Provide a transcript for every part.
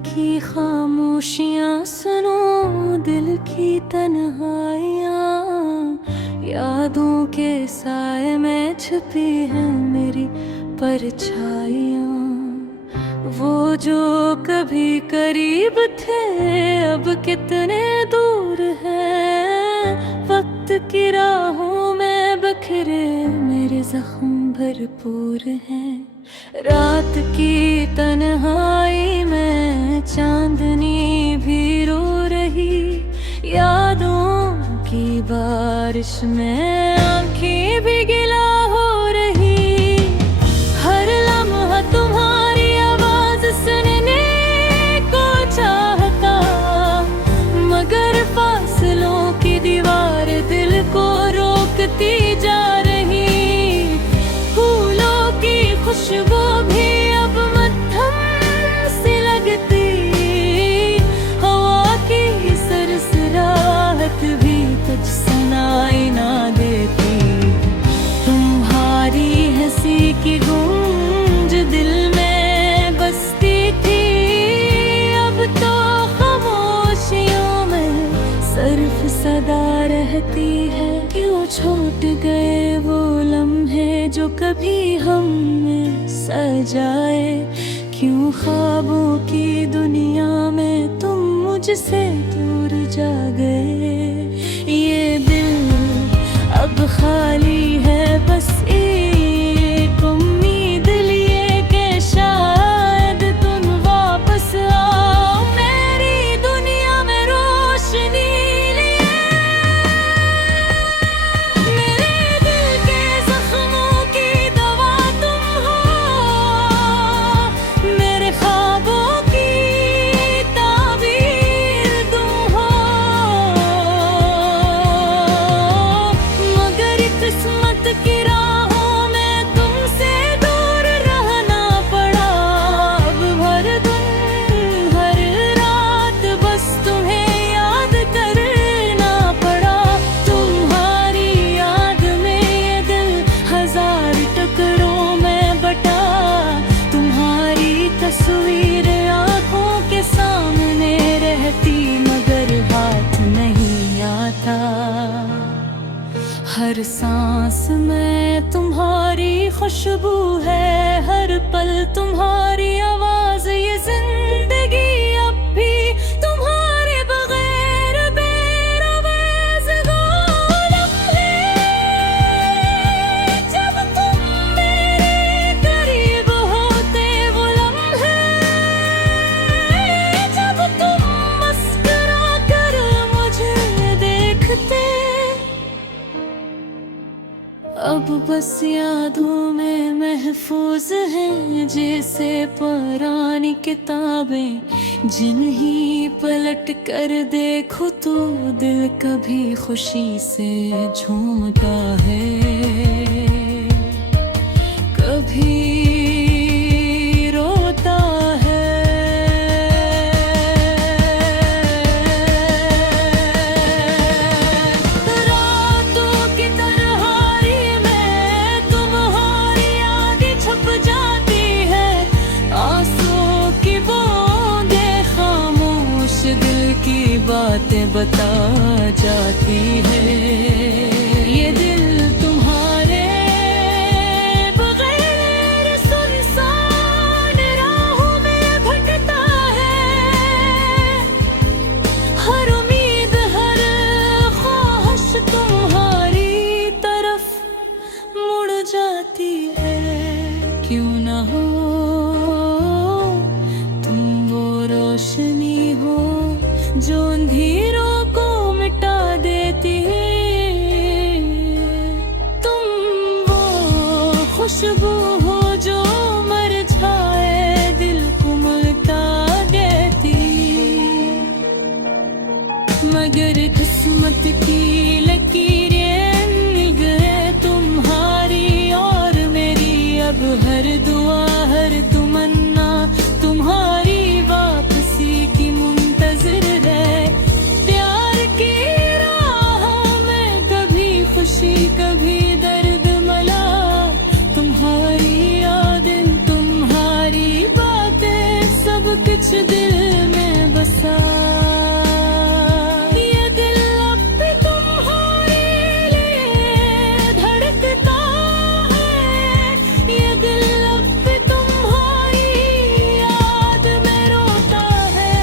की खामोशियाँ सुनो, दिल की तन्हाइयाँ, यादों के साए में छुपी है मेरी परछाइयाँ। वो जो कभी करीब थे अब कितने दूर हैं, वक्त की राहों में बिखरे मेरे जख्म भरपूर हैं। रात की तन्हाई में चांदनी भी रो रही, यादों की बारिश में आँखें भी गिला हो रही। हर लम्हा तुम्हारी आवाज सुनने को चाहता, मगर फासलों की दीवार दिल को रोकती जा रही। फूलों की खुशबू भी अब मद्धम सी लगती, हवा की सरसराहट भी कुछ सुनाई ना देती। तुम्हारी हंसी की गूंज दिल में बसती थी, अब तो खामोशियों में सिर्फ सदा रहती है। क्यों छूट गए वो लम्हे जो कभी हमने सजाए, क्यों ख्वाबों की दुनिया में तुम मुझसे दूर जा गए। ये दिल अब खाली है, बस एक उम्मीद लिए कि शायद तुम वापस आओ मेरी दुनिया में रोशनी लिए। मेरे दिल के जख्मों की दवा तुम हो, मेरे ख्वाबों की ताबीर तुम हो। मगर किस्मत की राहों में तुमसे दूर रहना पड़ा। अब हर दिन हर रात बस तुम्हें याद करना पड़ा। तुम्हारी याद में ये दिल हजार टुकड़ों में बटा, तुम्हारी तस्वीर आंखों के सामने रहती, मगर हाथ नहीं आता। हर सांस में तुम्हारी खुशबू है, हर पल तुम्हारी आवाज। ये जिंदगी अब भी तुम्हारे बगैर बेरवाज़ गोलम है। जब तुम मेरे करीब होते वो लम्हे, जब तुम मुस्कुरा कर मुझे देखते, अब बस यादों में महफूज हैं जैसे पुरानी किताबें, जिन्हीं पलट कर देखो तो दिल कभी खुशी से झूमता है, कभी रोता है। रातों की तन्हाई में तुम्हारी यादें छुप जाती है, आंसुओं की बूंदें खामोश दिल की बातें बता जाती है। ये दिल तुम्हारे बगैर सुनसान राहों में भटकता है। हर उम्मीद हर ख्वाहिश तुम्हारी तरफ मुड़ जाती है। क्यों ना हो तुम वो रोशनी हो जो अंधेरों को मिटा देती है। तुम वो खुशबू हो जो मर जाए दिल को मिटा देती, मगर किस्मत की लकीरें मिल गए तुम्हारी और मेरी। अब हर दुआ हर तमन्ना तुम्हारी वापसी की मुंतज़िर है। प्यार की राहों में कभी खुशी कभी दर्द मला, तुम्हारी यादें तुम्हारी बातें सब कुछ दिल में बसा। ये दिल अब भी तुम्हारे लिए धड़कता है, ये दिल अब भी तुम्हारी याद में रोता है।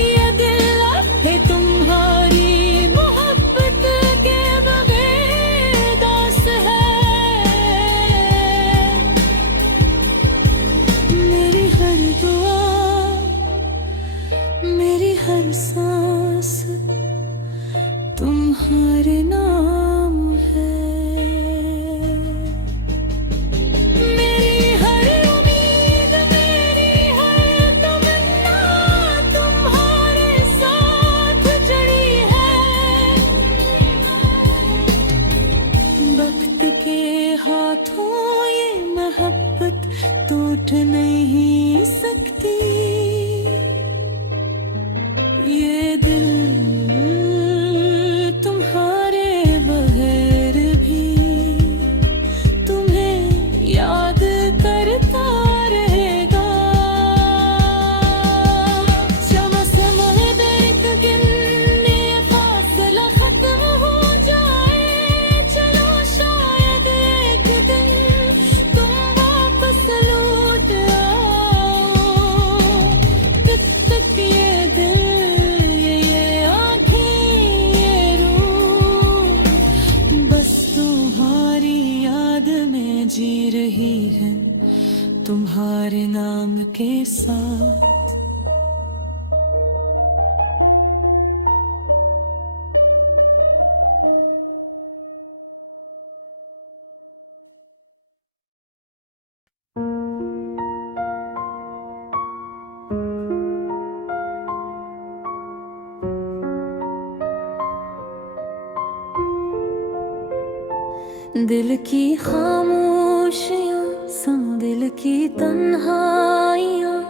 ये दिल अब भी तुम्हारी मोहब्बत के बगैर दास है। मेरी हर दुआ, मेरी हर सांस तुम्हारे नाम है। मेरी हर उम्मीद, मेरी हर तमन्ना तुम्हारे साथ जड़ी है। वक्त के हाथों ये मोहब्बत टूट नहीं सकती। ये दिल तुम्हारे बगैर भी तुम्हें याद करता रहेगा। शम्स से मोहिब एक गिनने फासला खत्म हो जाए। चलो शायद एक दिन तुम वापस लौट आओ। तब तक ये दिल, ये आँखें, ये रूह बस तुम्हारी याद में जी रही है, तुम्हारे नाम के साथ। दिल की खामोशियाँ संग दिल की तन्हाइयाँ,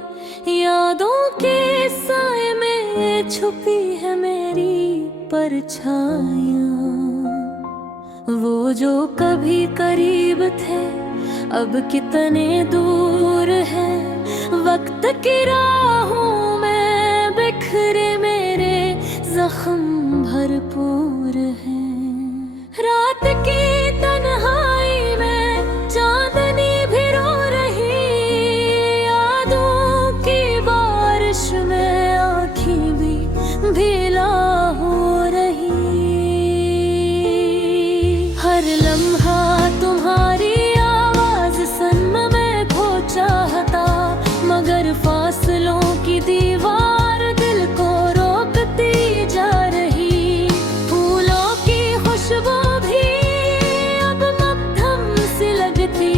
यादों के साए में छुपी है मेरी परछाइयाँ। वो जो कभी करीब थे अब कितने दूर हैं। वक्त की राहों में बिखरे मेरे जख्म भरपूर हैं। रात की तन्हाई में चांदनी भी रो रही, यादों की बारिश में आँखें भी भीला हो रही। हर लम्हा तुम्हारी आवाज सनम में खो चाहता, मगर फासलों की दीवार दिल को रोकती जा रही। फूलों की खुशबू भी अब मध्यम सी लगती,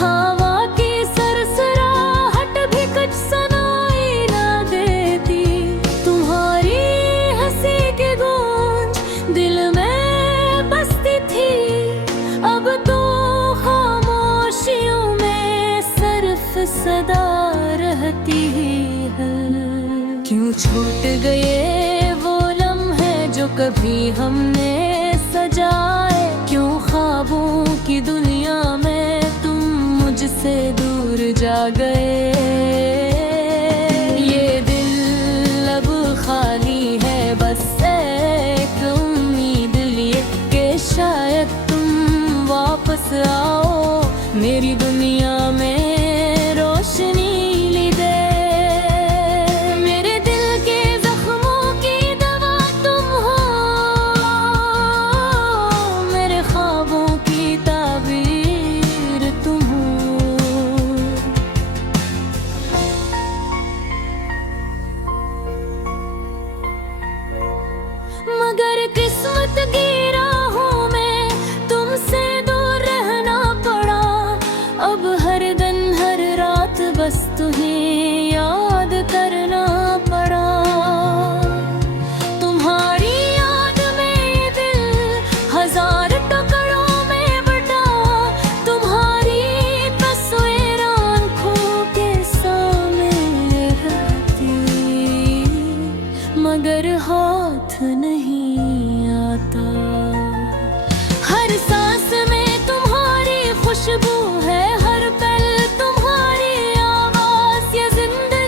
हवा की सरसराहट भी कुछ सुनाई ना देती। तुम्हारी हंसी की गूंज दिल में बसती थी, अब तो खामोशियों में सिर्फ सदा रहती है। क्यों छूट गए वो लम्हे जो कभी हमने सजाए। क्यों ख्वाबों की दुनिया में तुम मुझसे दूर जा गए। ये दिल अब खाली है, बस एक उम्मीद लिए कि शायद तुम वापस आओ, मेरी दुनिया में रोशनी ली दे। मेरे दिल के जख्मों की दवा तुम हो, मेरे ख्वाबों की ताबीर तुम हो। मगर किस्मत की राहों में तुमसे दूर रहना पड़ा। अब हर दिन हर रात बस तुम्हें याद करना पड़ा। तुम्हारी याद में ये दिल हजार टुकड़ों में बटा। तुम्हारी तस्वीर आँखों के सामने रहती, मगर हाथ नहीं आता। हर सांस में तुम्हारी खुशबू है, हर पल तुम्हारी आवाज। ये जिंदगी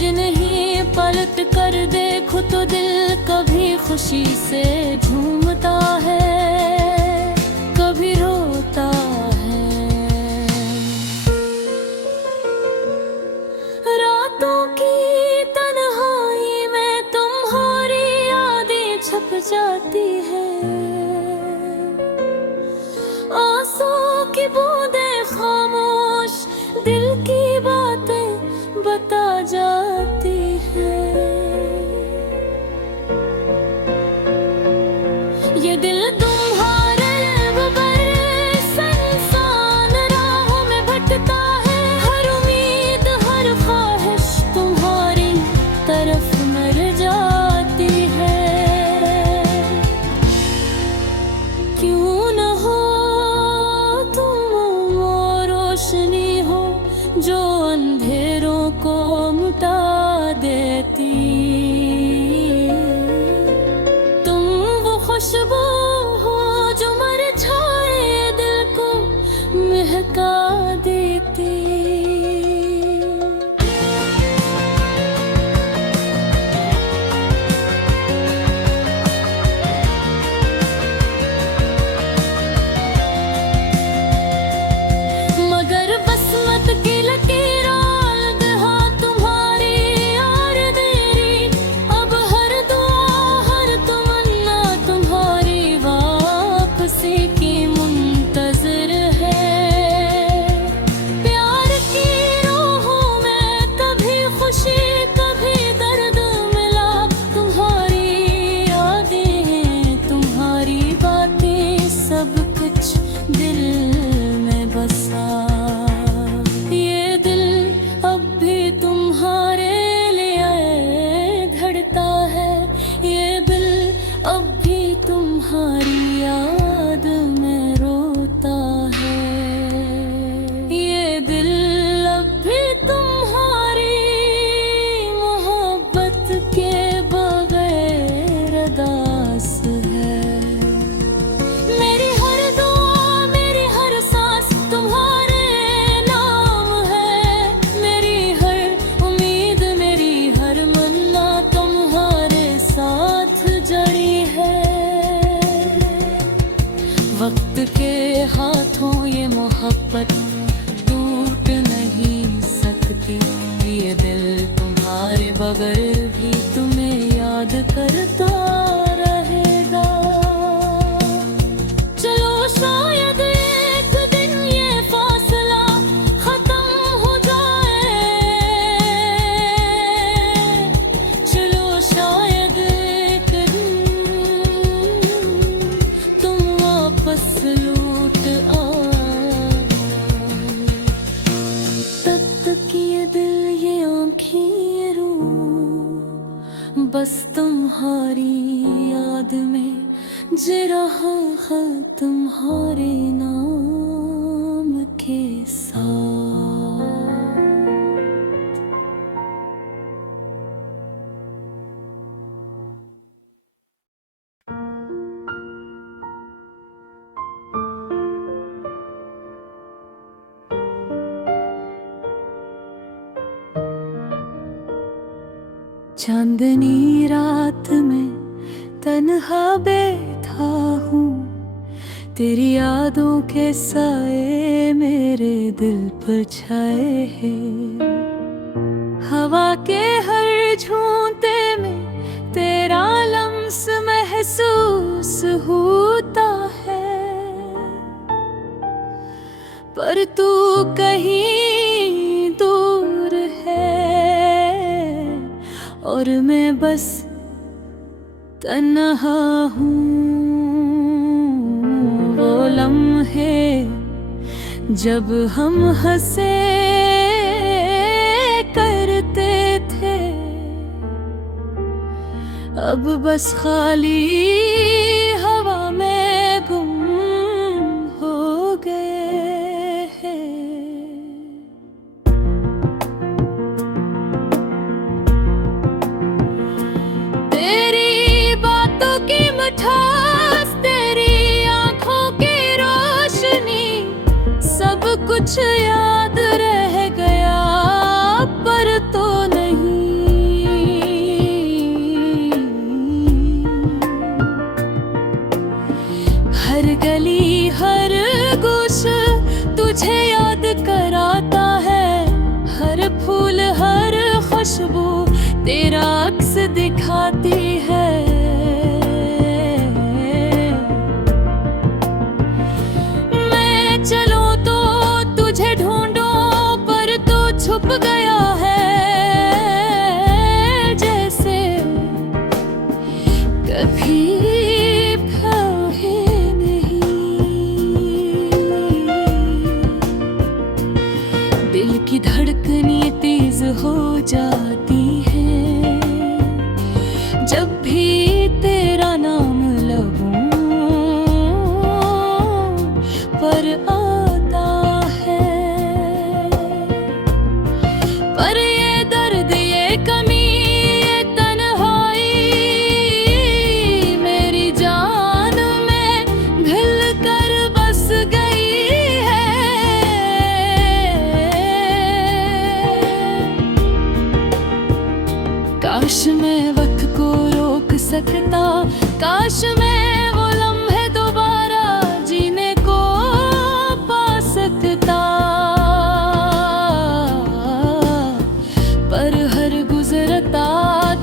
जिन्हें पलट कर देखो तो दिल कभी खुशी से झूमता है, कभी रोता है। रातों की तन्हाई में तुम्हारी यादें छप जाती है, आंसू की बूंदें खामोश दिल की बातें बता जाती है। ये दिल तुम्हारे बगैर सुनसान राहों में भटकता है, हर उम्मीद हर ख्वाहिश तुम्हारी तरफ मर जाती है। क्यों न हो तुम वो रोशनी हो जो अंधेरों को मिटा देती, तुम वो खुशबू हो जो मुरझाए दिल को महका देती। मगर बसमत की लकीरों दहा तुम्हारी यार देरी, अब हर दुआ हर तमन्ना तुम्हारी वापसी की मुंतज़िर है। प्यार की राहों में कभी खुशी कभी दर्द मिला, तुम्हारी यादें तुम्हारी बातें सब कुछ दिल में बसा। ये दिल अब भी तुम्हारे लिए धड़कता है, ये दिल अब भी तुम्हारी याद में रोता है। ये दिल अब भी तुम्हारी मोहब्बत के बगैर अदास है। मेरी हर दुआ मेरी हर सांस तुम्हारे नाम है, मेरी हर उम्मीद मेरी हर मन्ना तुम्हारे साथ जड़ी है। वक्त के हाथों ये मोहब्बत टूट नहीं सकती, ये दिल तुम्हारे बगैर भी तुम्हें याद करता रहेगा। चलो शायद एक दिन ये फासला खत्म हो जाए, चलो शायद एक दिन तुम वापस लौट आए। तब तक ये दिल ये आँखें ये रूह बस तुम्हारी याद में जी रहा है तुम्हारे नाम के साथ। चांदनी रात में तन्हा बैठा हूँ, तेरी यादों के साए मेरे दिल पर छाए हैं। हवा के हर झोंके में तेरा लम्स महसूस होता है, पर तू कहीं दूर है और मैं बस तन्हा हूँ। वो लम्हे जब हम हंसे करते थे, अब बस खाली हवा में गुम हो गए हैं। तेरी बातों की मिठास, तेरी आंखों की रोशनी, सब कुछ याद रह गया पर तो नहीं। फूल हर खुशबू तेरा अक्स दिखाती है। मैं चलूं तो तुझे ढूंढूं पर तू छुप गया है, जैसे कभी दिल की धड़कनें तेज हो जाती है जब भी तेरा नाम लबों पर आता है। पर ये दर्द, ये कमी, ये तन्हाई मेरी जान में घिल कर बस गई। काश मैं वक्त को रोक सकता, काश मैं वो लम्हे दोबारा जीने को पा सकता। पर हर गुजरता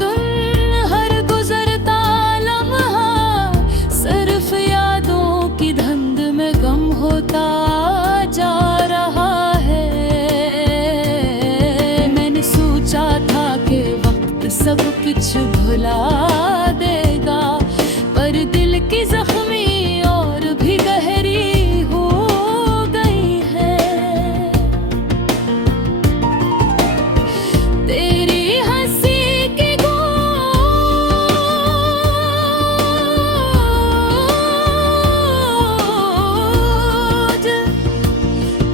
दिन, हर गुजरता लम्हा सिर्फ यादों की धुंध में गम होता जा रहा है। मैंने सोचा था कि सब कुछ भुला देगा, पर दिल की जख्मी और भी गहरी हो गई है। तेरी हंसी की गूंज,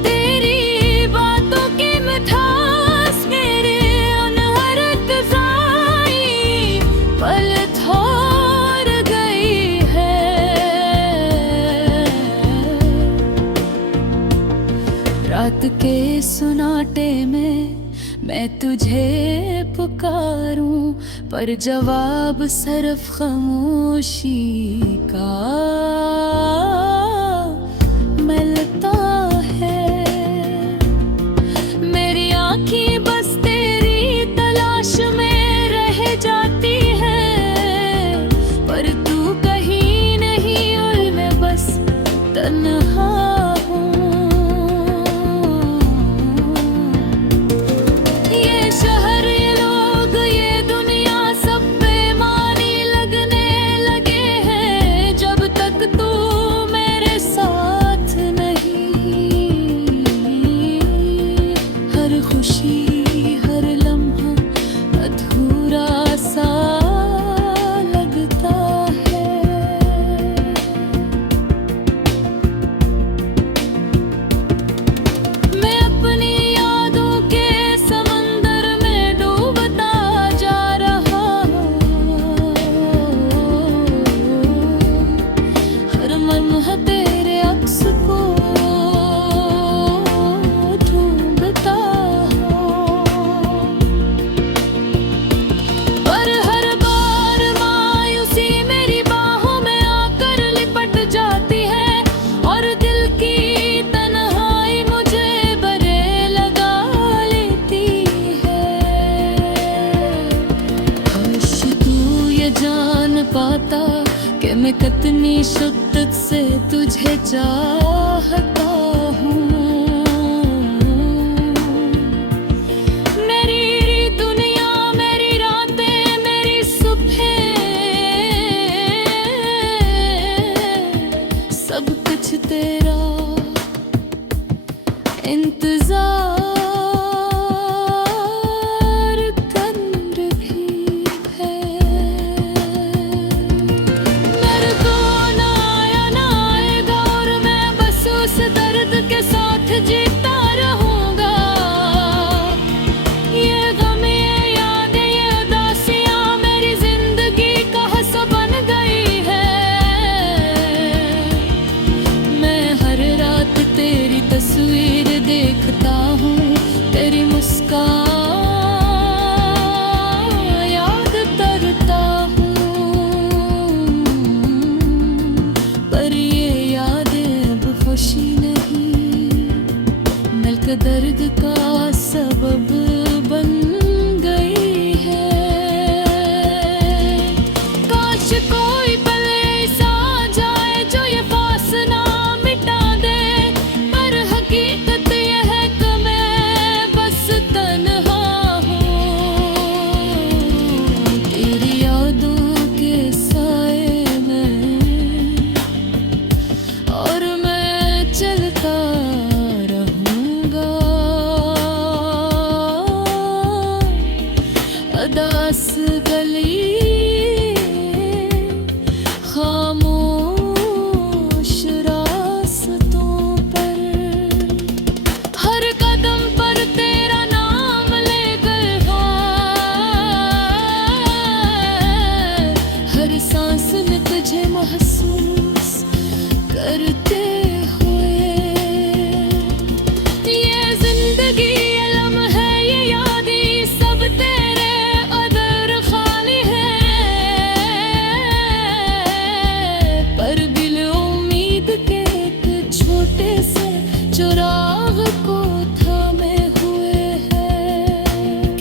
तेरी बातों की मिठास मेरे अनहरत पल थोर गई है। रात के सुनाटे में मैं तुझे पुकारूं, पर जवाब सिर्फ खामोशी का मिलता है। मेरी आँखें बस तेरी तलाश में रह जाती है, पर तू कहीं नहीं और मैं बस तन्हा हूँ। ये शहर, ये लोग, ये दुनिया सब बेमानी लगने लगे हैं जब तक तू मेरे साथ नहीं। हर खुशी, हर लम्हा अधूरा सा लगता है। मैं अपनी यादों के समंदर में डूबता जा रहा हूँ। हर लम्हा तेरे अक्स को ढूंढता हूँ, पर हर बार मायूसी मेरी बाहों में आकर लिपट जाती है और दिल की तन्हाई मुझे बरे लगा लेती है। काश तू ये जान पाता कि मैं कितनी शिद्दत से तुझे चाहता हूँ। मेरी दुनिया, मेरी रातें, मेरी सुबह, सब कुछ तेरा इंतजार दर्द भी है। मेरे को ना आया ना आएगा और मैं बस उस दर्द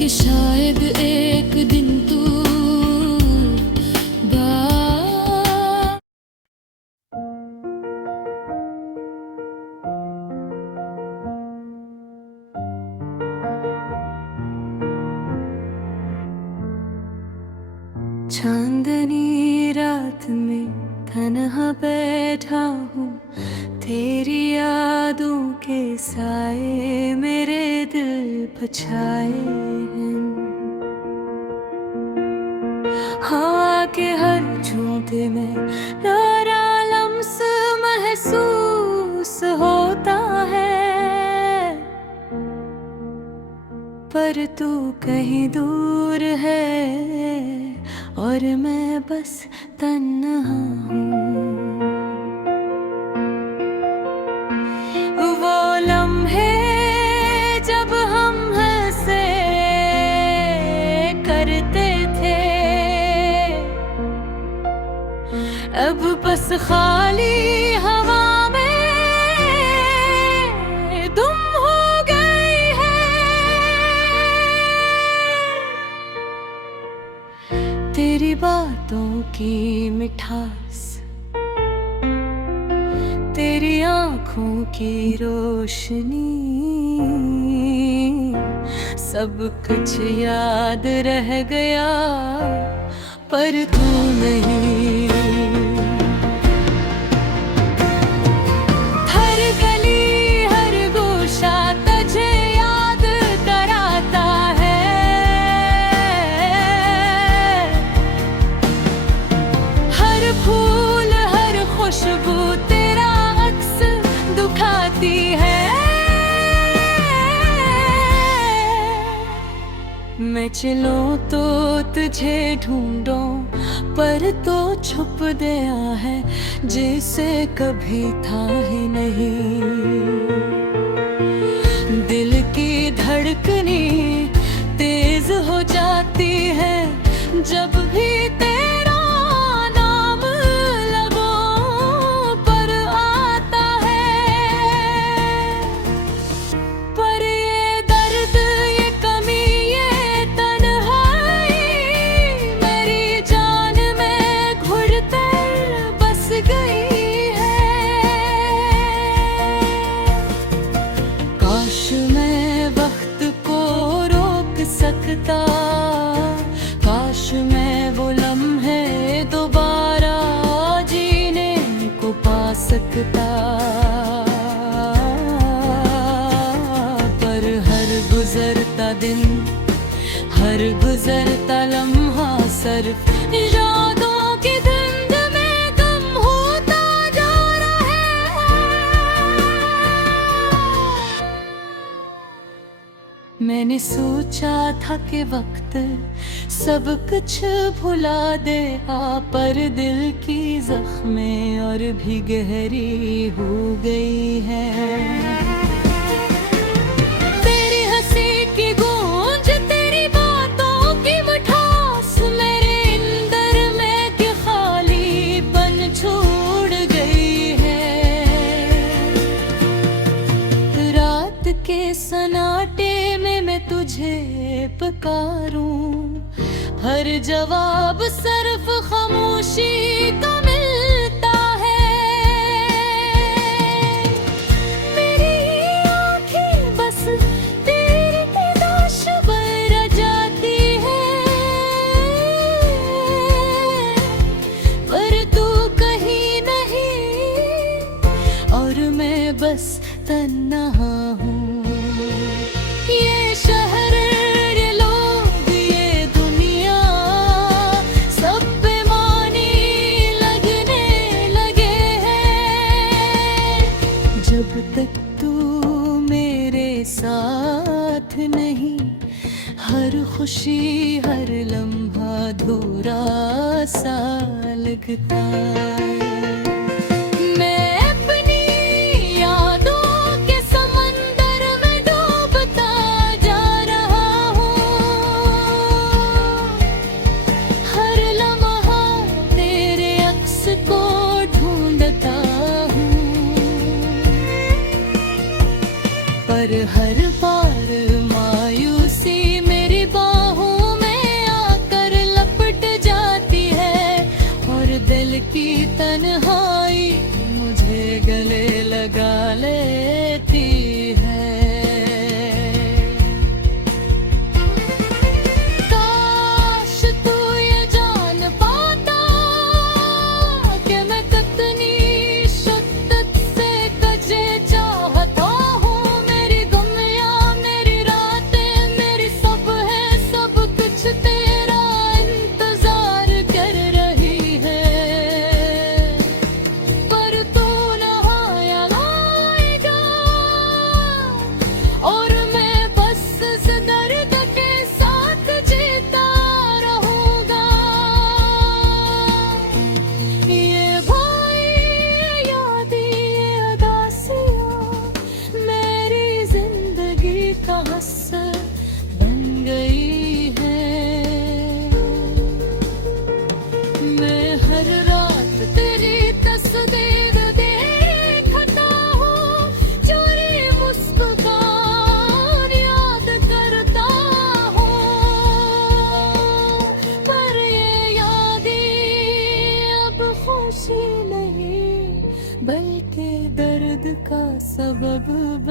कि शायद एक दिन तू चांदनी रात में तन्हा बैठा हूँ, तेरी यादों के साए मेरे दिल पर छाए हैं। हवा के हर झूठे में तेरा लम्स महसूस होता है, पर तू कहीं दूर है और मैं बस तन्हा हूँ। वो लम्हे जब हम हंसे करते थे, अब बस खाली हवा में तुम हो गई है। तेरी बातों की मिठास, तेरी आँखों की रोशनी, सब कुछ याद रह गया पर तू नहीं। हर गली हर गोशा तुझे याद कराता है, हर फूल हर खुशबू तेरा अक्स दुखाती है। मैं चलूं तो तुझे ढूंढूं, पर तो छुप गया है जिसे कभी था ही नहीं। दिल की धड़कनी तेज हो जाती है जब भी तेरा नाम लबों पर आता है। पर ये दर्द ये कमी ये तन्हाई मेरी जान में घुटकर बस गई है। काश मैं वक्त को रोक सकता, काश मैं वो लम्हे दोबारा जीने को पा सकता, पर हर गुजरता दिन हर गुजरता लम्हा सिर्फ यादों की धुंध में कम होता जा रहा है। मैंने सोचा था कि वक्त सब कुछ भुला दे, पर दिल की जख्में और भी गहरी हो गई है। तेरी हंसी की गूंज तेरी बातों की मिठास मेरे अंदर में कि खालीपन छोड़ गई है। रात के सन्नाटे में मैं तुझे पुकारूं, हर जवाब सिर्फ खामोशी का मिलता है। मेरी आँखें बस तेरी तलाश पर जाती है, पर तू कहीं नहीं और मैं बस तन्हा हूँ। ये शहर ये लोग ये दुनिया सब बेमानी लगने लगे हैं। जब तक तू मेरे साथ नहीं, हर खुशी हर लम्हा अधूरा सा लगता है। मैं अपनी यादों के समंदर में डूबता जा रहा हूँ, हर लम्हा तेरे अक्स को ढूंढता हूँ, पर हर बार मायूसी मेरी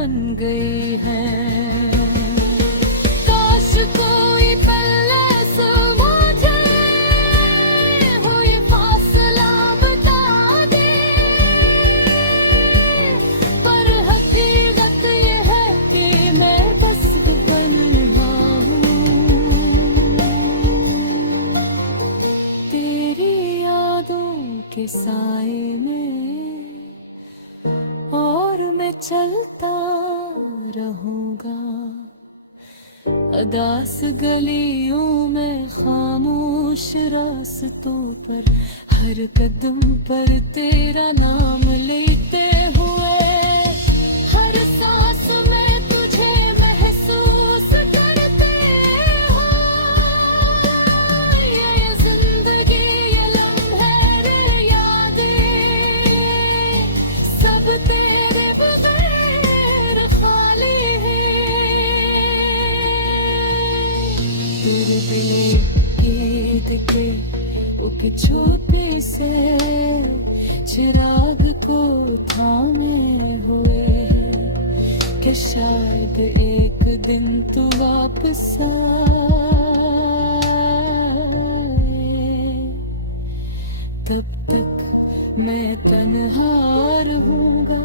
बन गई है। काश कोई पल समझे हो ये फासला बता दे, पर हकीकत ये है कि मैं बस बन रहा हूँ तेरी यादों के साए में, और मैं चलता रहूंगा अदास गलियों में, खामोश रास्तों पर, हर कदम पर तेरा नाम लेते हुए, हर सांस में तुझे महसूस करते हो। ये जिंदगी ये लम्हे यादें सब तेरे बगैर खाली है। तेरे दिल ईद के उक छोटे से चिराग को थामे हुए है कि शायद एक दिन तू वापस आए। तब तक मैं तन्हा रहूंगा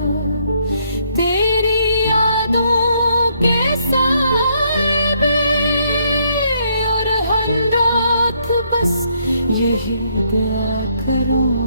तेरी यादों के साए में, और हर रात बस यही दुआ करूं